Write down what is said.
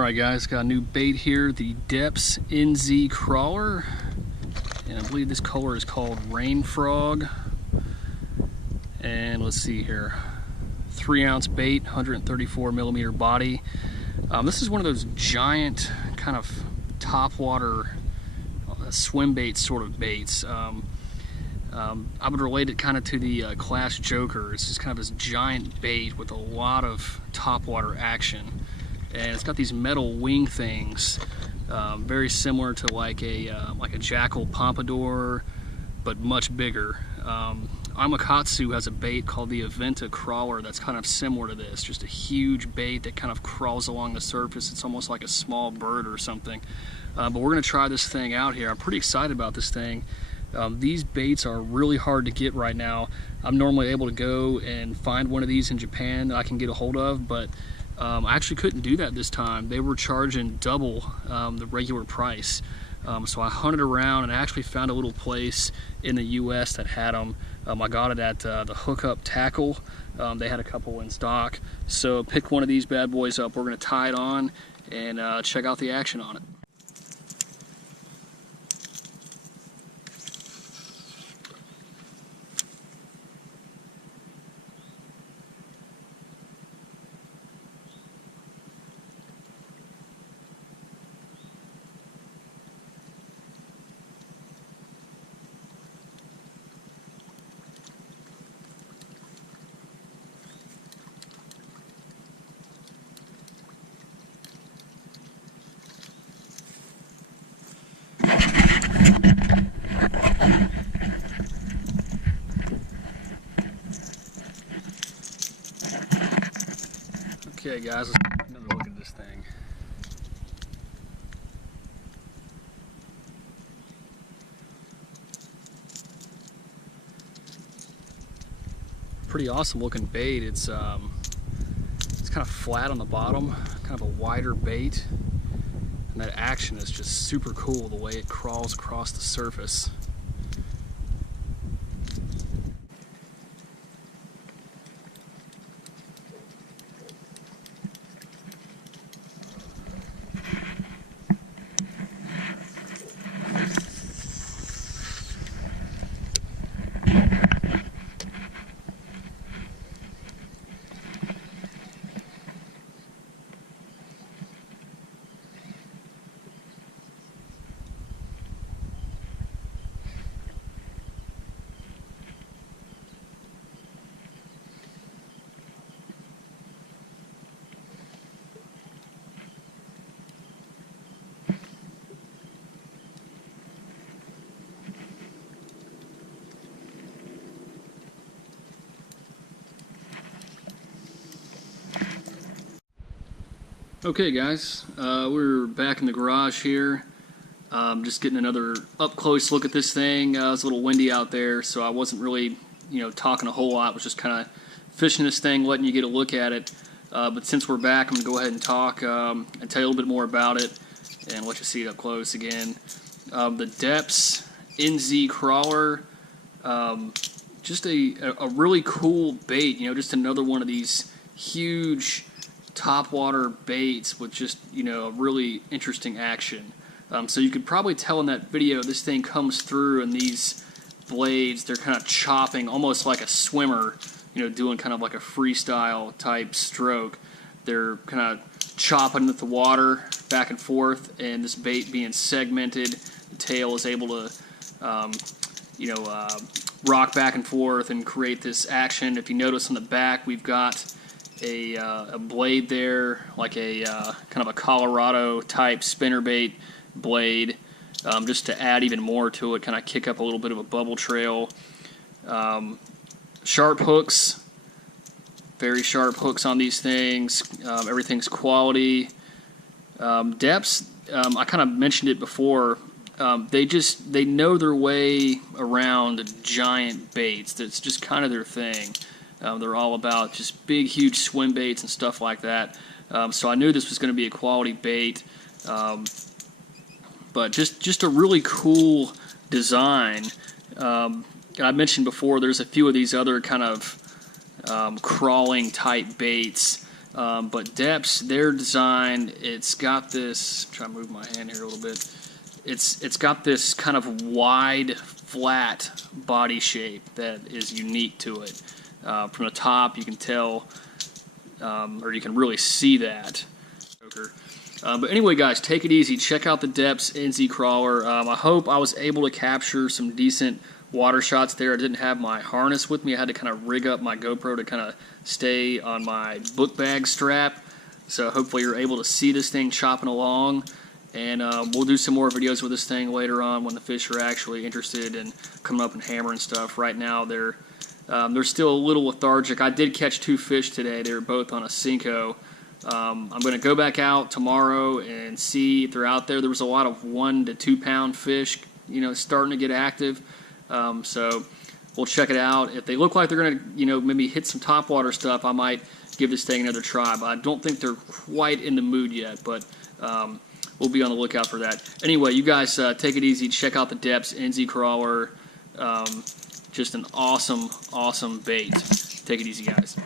Alright guys, got a new bait here, the Deps NZ Crawler, and I believe this color is called Rain Frog. And let's see here, 3-ounce bait, 134mm body. This is one of those giant kind of topwater swim bait sort of baits. I would relate it kind of to the Class Joker. It's just kind of this giant bait with a lot of topwater action. And it's got these metal wing things, very similar to like a jackal pompadour, but much bigger. Amakatsu has a bait called the Deps Crawler that's kind of similar to this, just a huge bait that kind of crawls along the surface. It's almost like a small bird or something. But we're going to try this thing out here. I'm pretty excited about this thing. These baits are really hard to get right now. I'm normally able to go and find one of these in Japan that I can get a hold of, but I actually couldn't do that this time. They were charging double the regular price. So I hunted around and I actually found a little place in the US that had them. I got it at the Hookup Tackle. They had a couple in stock. So pick one of these bad boys up. We're going to tie it on and check out the action on it. Okay guys, let's take another look at this thing. Pretty awesome looking bait. It's kind of flat on the bottom, kind of a wider bait, and that action is just super cool the way it crawls across the surface. Okay guys, we're back in the garage here. Just getting another up-close look at this thing. It was a little windy out there, so I wasn't really, talking a whole lot. I was just kind of fishing this thing, letting you get a look at it. But since we're back, I'm going to go ahead and talk and tell you a little bit more about it and let you see it up close again. The Deps NZ Crawler, just a really cool bait. Just another one of these huge topwater baits with just a really interesting action. So you could probably tell in that video this thing comes through and these blades, they're kind of chopping almost like a swimmer, doing kind of like a freestyle type stroke. They're kind of chopping at the water back and forth, and this bait being segmented, the tail is able to rock back and forth and create this action. If you notice on the back, we've got a blade there, like a kind of a Colorado type spinnerbait blade, just to add even more to it, kind of kick up a little bit of a bubble trail. Sharp hooks, very sharp hooks on these things. Everything's quality. Deps, I kind of mentioned it before. They know their way around giant baits. That's just kind of their thing. They're all about just big, huge swim baits and stuff like that. So I knew this was going to be a quality bait. But just a really cool design. I mentioned before, there's a few of these other kind of crawling type baits But Deps, their design, it's got this, try to move my hand here a little bit, it's got this kind of wide, flat body shape that is unique to it. From the top, you can tell, or you can really see that. But anyway, guys, take it easy. Check out the Deps NZ Crawler. I hope I was able to capture some decent water shots there. I didn't have my harness with me. I had to kind of rig up my GoPro to kind of stay on my book bag strap. So hopefully you're able to see this thing chopping along. And we'll do some more videos with this thing later on when the fish are actually interested in coming up and hammering stuff. Right now they're still a little lethargic. I did catch 2 fish today. They were both on a Cinco. I'm going to go back out tomorrow and see if they're out there. There was a lot of 1 to 2 pound fish, starting to get active. So we'll check it out. If they look like they're going to, maybe hit some topwater stuff, I might give this thing another try. But I don't think they're quite in the mood yet. But we'll be on the lookout for that. Anyway, you guys take it easy. Check out the Deps NZ Crawler. Just an awesome, awesome bait. Take it easy, guys.